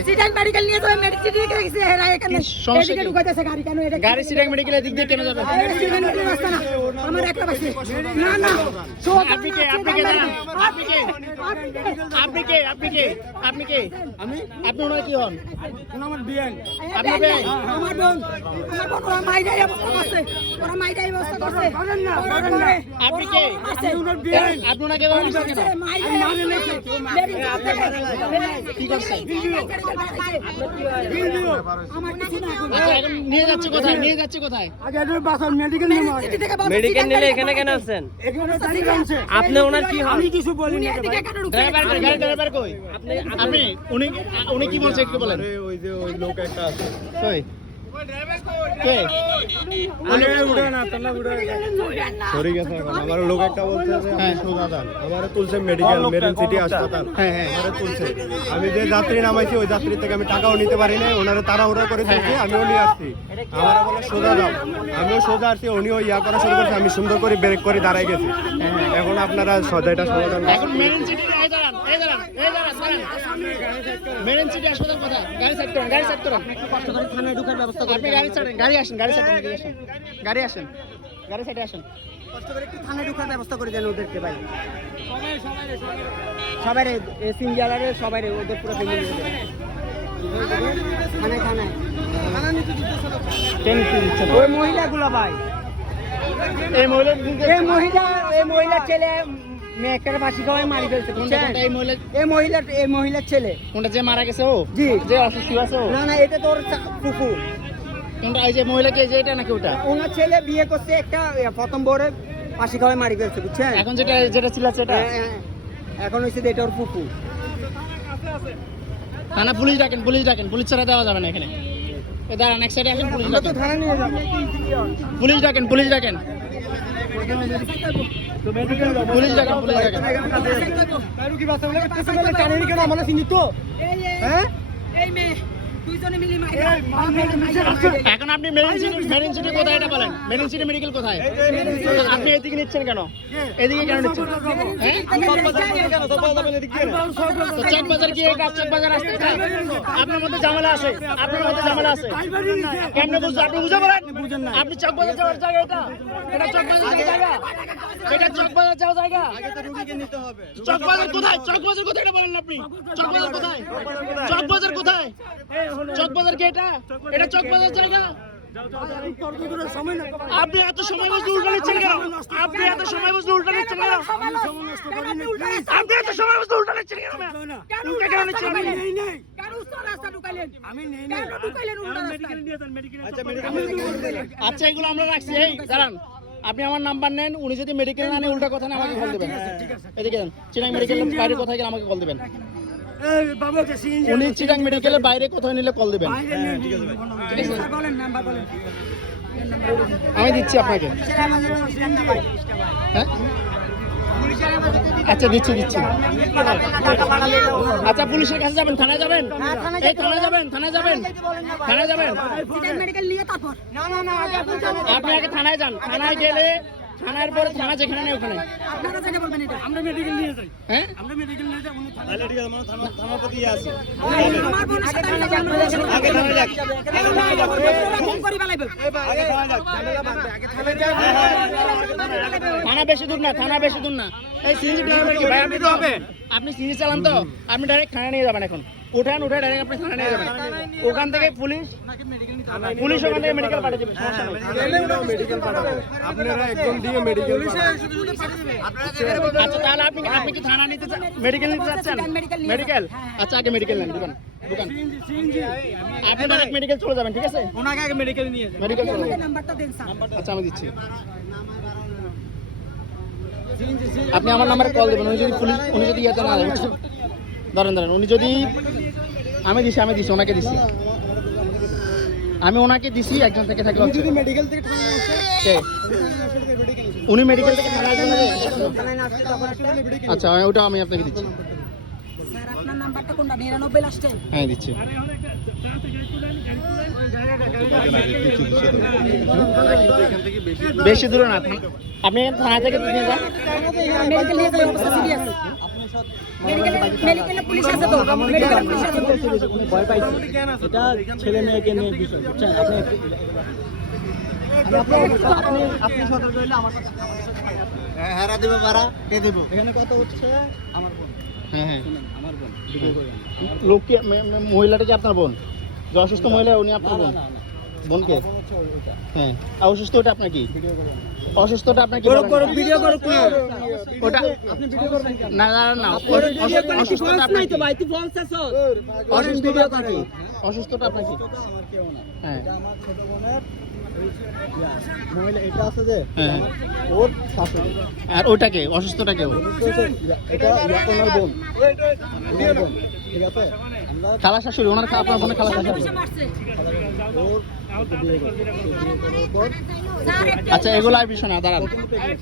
সিটাং medical নিয়ে তো medicine দিয়ে গেছে হেরা এখানে এদিকে ঢুকাইতেছে গাড়ি কেন এটা গাড়ি সিটাং মেডিকেলের দিক দিয়ে কেন যাবে সিটাং মেডিকেল রাস্তা না আমার একলা বাসে না না আপনি কে দাঁড়ান আপনি কে আমি আপনি ওনার কি হন আমার বিয়ান আপনি বিয়ান আমার বোন ওরা মাইরাই অবস্থা করছে ওরা মাইরাই অবস্থা করছে আপনি কে ওনার বিয়ান আপনি ওনাকে বলেন কি করছে আমার কিছু না আচ্ছা এখন নিয়ে যাচ্ছে কোথায় আগে বাসা মেডিকেল নিয়ে মেডিকেল নিলে এখানে কেন আসছেন? আপনি ওনার কি হন? আমি কিছু বলি না ড্রাইভার কই আপনি উনি কি বলছে একটু বলেন ওই যে ওই লোক একটা আছে কই কে সরি গেছে এখন আমার লোক একটা বলছে যে হ্যাঁ। আমারে তুলছে মেডিকেল মেরিন সিটি হাসপাতাল আমারে তুলছে আমি যে যাত্রী নামাইছি ওই যাত্রী থেকে আমি টাকাও নিতে পারি না ওনারে তাড়াহুড়া করে তুলছে আমিও নিয়ে আসছি আমার বলে সোজা যাও আমিও সোজা আসছি উনিও ইয়া করা শুরু করছে আমি সুন্দর করে ব্রেক করে দাঁড়াই গেছি এখন আপনারা সদাইটা সমাধান এখন মেরিন সিটি এই দাঁড়ান মেরিন সিটি হাসপাতাল কোথায় গাড়ি সেট করুন কষ্ট করে থানায় ঢোকার ব্যবস্থা আপনি গাড়ি ছাড়েন গাড়ি আসেন গাড়ি সাইডে আসেন কষ্ট করে একটু থানায় ঢোকার ব্যবস্থা করে দেন ওদেরকে ভাই সবাই সিঙ্গেলারে সবাই ওদের পুরো ফ্যামিলি থানায় ওই মহিলাগুলো ভাই এই মহিলার ছেলে মেয়েটার ফাঁসি খাওয়াই মারি ফেলছে এই মহিলার ছেলে কোনটা যে মারা গেছে ও জি। যে অসুস্থ আছে ও না এটা তোর ফুফু কোনটা এই যে মহিলাকে যে এটা নাকি ওটা ওনার ছেলে বিয়ে করছে একটা প্রথম বরে ফাঁসি খাওয়াই মারি ফেলছে বুঝছেন এখন যেটা ছিল সেটা এখন হচ্ছে এটা ওর ফুফু না পুলিশ ডাকেন পুলিশ ছাড়া দেওয়া যাবে না এখানে এ দাঁড়ান এক সাইডে আসেন পুলিশ ডাকেন থানা নিয়ে যাবো পুলিশ ডাকেন পুলিশ ডাকেন কি বাচ্চা বলে টানেনি কেন আমরা চিনি তো হ্যাঁ এই মেয়ে দুইজনে মিলে এখন আপনি মেরিন সিটি কোথায় এটা বলেন মেরিন সিটি মেডিকেল কোথায় আপনি এদিকে নিচ্ছেন কেন এদিকে কেন নিচ্ছেন চকবাজার গিয়ে চকবাজার আসতে চান আপনার মধ্যে ঝামেলা আছে কেমনে বুঝছেন আপনি বুঝে বলেন আপনি চকবাজার যাওয়ার জায়গা এটা চকবাজার যাওয়ার জায়গা চকবাজার কোথায় এটা বলেন আপনি চকবাজার কোথায় চকবাজার কি এটা চকবাজার জায়গা আপনি এত সময় বসে উল্টা নিচ্ছেন কেন আচ্ছা এগুলো আমরা রাখছি এই দাঁড়ান আপনি আমার নাম্বার নেন উনি যদি মেডিকেল না নেন উল্টা কথা না আমাকে কল দেবেন এদিকে দেন চিরাং মেডিকেল বাইরে কোথায় গেলে আমাকে কল দেবেন উনি চিরাং মেডিকেলের বাইরে কোথায় নিলে কল দেবেন আমি দিচ্ছি আপনাকে হ্যাঁ আচ্ছা দিচ্ছি আচ্ছা পুলিশের কাছে যাবেন থানায় যাবেন আপনি আগে থানায় যান থানায় গেলে থানার পরে থানা যেখানে নেই ওখানে আমরা মেডিকেল নিয়ে যাই হ্যাঁ তাহলে ঠিক আছে মানে থানার প্রতি আছে আমার বোনের সাথে আমি আগে থানায় যাক ফোন করে বানাইবে থানা বেশি দূর না এই সিএনজি ড্রাইভার কি ভাই আপনি সিএনজি চালান তো আপনি ডাইরেক্ট থানা নিয়ে যাবেন এখন উঠে ডাইরেক্ট আপনি থানা নিয়ে যাবেন ওখান থেকে পুলিশ ওখান থেকে মেডিকেল পাঠিয়ে দেবে মেডিকেল পাঠাবে আপনারা একদম দিয়ে মেডিকেল আচ্ছা তাহলে আপনি কি থানা নিতে মেডিকেল নিতে যাচ্ছেন মেডিকেল আচ্ছা আগে মেডিকেল নেন দোকান আপনি ডাইরেক্ট মেডিকেল চলে যাবেন ঠিক আছে ওনাকে আগে মেডিকেল নিয়ে যান মেডিকেল চলে যাবেন নাম্বারটা দেন স্যার আচ্ছা আমি দিচ্ছি আপনি আমার নাম্বারে কল দেবেন উনি যদি ইয়েতে না যায় ধরেন উনি যদি আমি দিছি ওনাকে দিছি আমি ওনাকে দিছি একজন থেকে থাকলে যদি মেডিকেল থেকে থানায় আসে উনি মেডিকেল থেকে থানায় আসবেন থানায় না আসলে তখন আসলে মেডিকেল আচ্ছা ওটা আমি আপনাকে দিচ্ছি স্যার আপনার নাম্বারটা কোনটা 99 লাস্টে হ্যাঁ দিচ্ছি বেশি দূরে না আপনি থানা থেকে নিয়ে যান মেডিকেল নিয়ে যান অবস্থা সিরিয়াস মেডিকেলে পুলিশ আছে তো, মেডিকেলে পুলিশ আছে তো। ভয় পাইছে এটা ছেলে মেয়েকে নিয়ে বিষয় বুঝছেন আপনি আপনি সতর্ক হইলে আমার কাছে হেরা দিবে পারা কে দিব এখানে কত হচ্ছে আমার বোন হ্যাঁ হ্যাঁ আমার বোন ভিডিও করে লোক কি মহিলাটা কি আপনার বোন যে অসুস্থ মহিলা উনি আপনার বোন বোনকে হ্যাঁ আর অসুস্থ ওটা আপনার কি অসুস্থটা আপনার কি বলেন? ভিডিও করুক না। ওটা আপনি ভিডিও করবেন না না না অসুস্থটা আপনার কি? ভাই তুই ফলস আছো। অসুস্থটা আপনার কি অসুস্থটা আপনার কি হ্যাঁ মহিলা এটা আছে যে হ্যাঁ ওর শাশুড়ি আর ওটাকে অসুস্থটাকে এটা ওনার বোন ঠিক আছে আমরা খালা শাশুড়ি ওনার আপনার বোনের খালা শাশুড়ি ওর বিয়ে করার পর আচ্ছা এগুলো আর বিষয় না দাঁড়ান